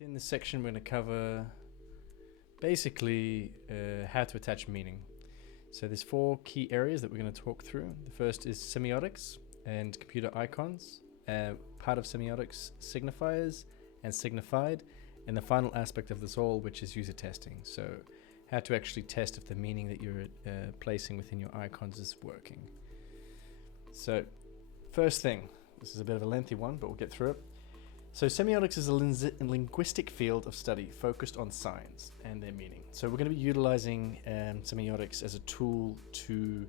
In this section, we're going to cover basically how to attach meaning. So there's four key areas that we're going to talk through. The first is semiotics and computer icons, part of semiotics, signifiers and signified, and the final aspect of this all, which is user testing. So how to actually test if the meaning that you're placing within your icons is working. So first thing, this is a bit of a lengthy one, but we'll get through it. So semiotics is a linguistic field of study focused on signs and their meaning. So we're going to be utilizing semiotics as a tool to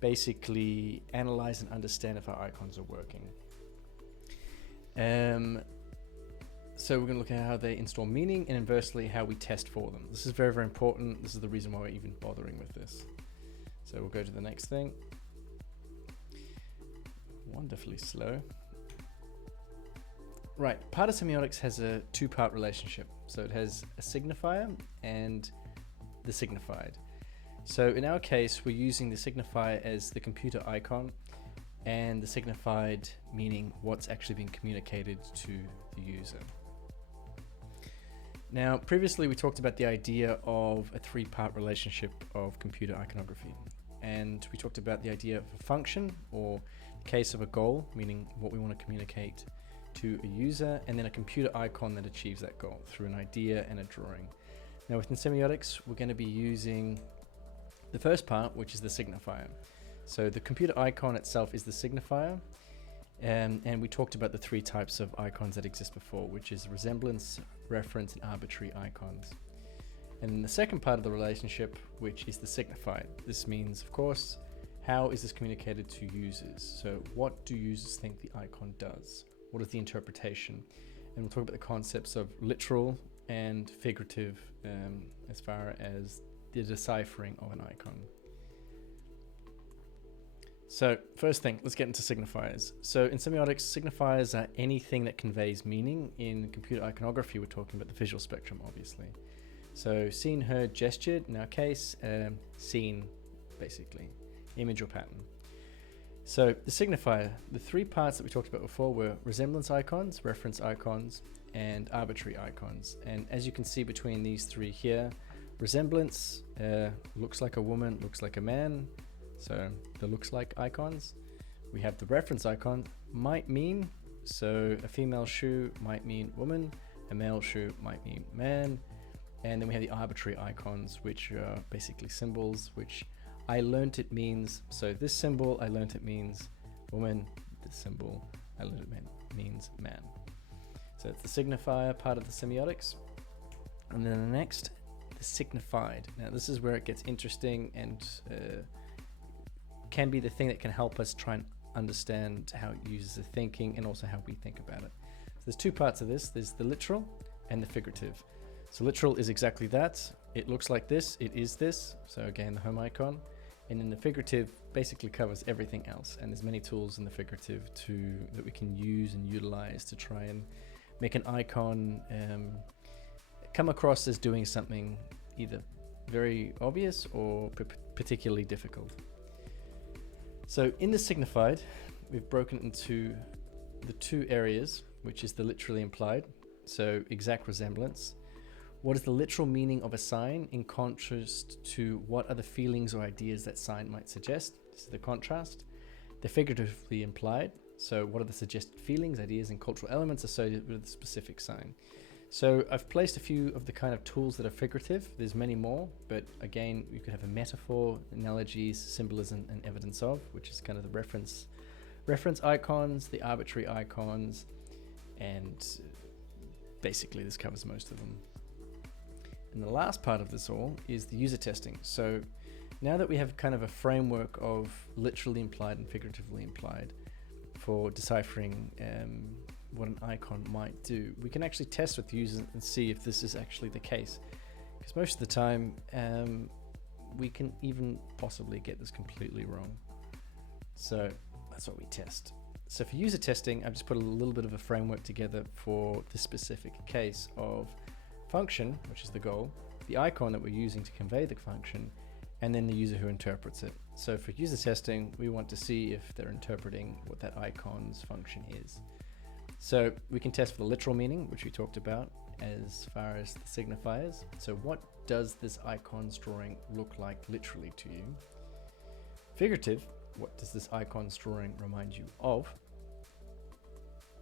basically analyze and understand if our icons are working. So we're going to look at how they install meaning and inversely how we test for them. This is very, very important. This is the reason why we're even bothering with this. So we'll go to the next thing. Wonderfully slow. Right, part of semiotics has a two-part relationship. So it has a signifier and the signified. So in our case, we're using the signifier as the computer icon and the signified meaning what's actually being communicated to the user. Now, previously we talked about the idea of a three-part relationship of computer iconography. And we talked about the idea of a function, or the case of a goal, meaning what we want to communicate to a user, and then a computer icon that achieves that goal through an idea and a drawing. Now within semiotics, we're going to be using the first part, which is the signifier. So the computer icon itself is the signifier, and we talked about the three types of icons that exist before, which is resemblance, reference, and arbitrary icons. And then the second part of the relationship, which is the signified. This means, of course, how is this communicated to users? So what do users think the icon does? What is the interpretation? And we'll talk about the concepts of literal and figurative as far as the deciphering of an icon. So first thing, let's get into signifiers. So in semiotics, signifiers are anything that conveys meaning. In computer iconography, we're talking about the visual spectrum, obviously. So seen, heard, gestured, in our case, seen, basically, image or pattern. So the signifier, the three parts that we talked about before were resemblance icons, reference icons, and arbitrary icons. And as you can see between these three here, resemblance looks like a woman, looks like a man. So the looks like icons. We have the reference icon, might mean. So a female shoe might mean woman, a male shoe might mean man. And then we have the arbitrary icons, which are basically symbols, which I learnt it means, so this symbol I learnt it means woman, this symbol I learnt it means man. So it's the signifier part of the semiotics. And then the next, the signified. Now this is where it gets interesting and can be the thing that can help us try and understand how users are thinking and also how we think about it. So there's two parts of this. There's the literal and the figurative. So literal is exactly that. It looks like this, it is this. So again, the home icon. And then the figurative basically covers everything else. And there's many tools in the figurative that we can use and utilize to try and make an icon come across as doing something either very obvious or particularly difficult. So in the signified, we've broken it into the two areas, which is the literally implied. So exact resemblance. What is the literal meaning of a sign in contrast to what are the feelings or ideas that sign might suggest? This is the contrast. The figuratively implied. So what are the suggested feelings, ideas, and cultural elements associated with the specific sign? So I've placed a few of the kind of tools that are figurative. There's many more, but again, you could have a metaphor, analogies, symbolism, and evidence of, which is kind of the reference icons, the arbitrary icons, and basically this covers most of them. And the last part of this all is the user testing. So now that we have kind of a framework of literally implied and figuratively implied for deciphering what an icon might do, we can actually test with users and see if this is actually the case. Because most of the time, we can even possibly get this completely wrong. So that's what we test. So for user testing, I've just put a little bit of a framework together for this specific case of function, which is the goal, the icon that we're using to convey the function, and then the user who interprets it. So for user testing, we want to see if they're interpreting what that icon's function is. So we can test for the literal meaning, which we talked about, as far as the signifiers. So what does this icons drawing look like literally to you? Figurative, what does this icons drawing remind you of?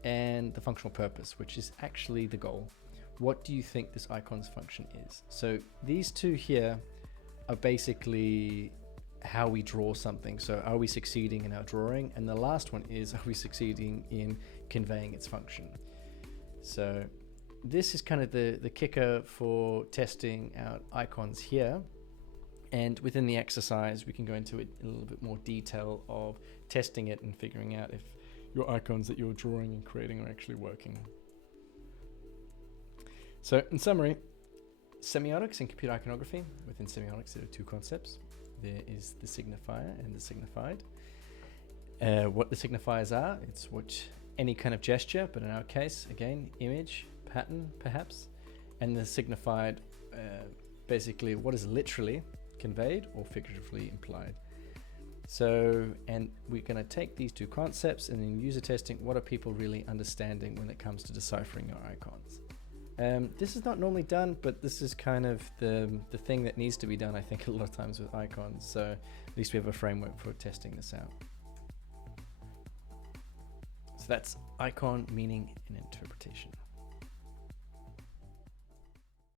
And the functional purpose, which is actually the goal. What do you think this icons function is? So these two here are basically how we draw something. So are we succeeding in our drawing? And the last one is, are we succeeding in conveying its function? So this is kind of the kicker for testing out icons here. And within the exercise, we can go into it in a little bit more detail of testing it and figuring out if your icons that you're drawing and creating are actually working. So in summary, semiotics and computer iconography. Within semiotics, there are two concepts. There is the signifier and the signified. What the signifiers are, it's any kind of gesture, but in our case, again, image, pattern, perhaps. And the signified, basically what is literally conveyed or figuratively implied. So, and we're going to take these two concepts and in user testing, what are people really understanding when it comes to deciphering your icons? This is not normally done, but this is kind of the thing that needs to be done, I think, a lot of times with icons. So at least we have a framework for testing this out. So that's icon meaning and interpretation.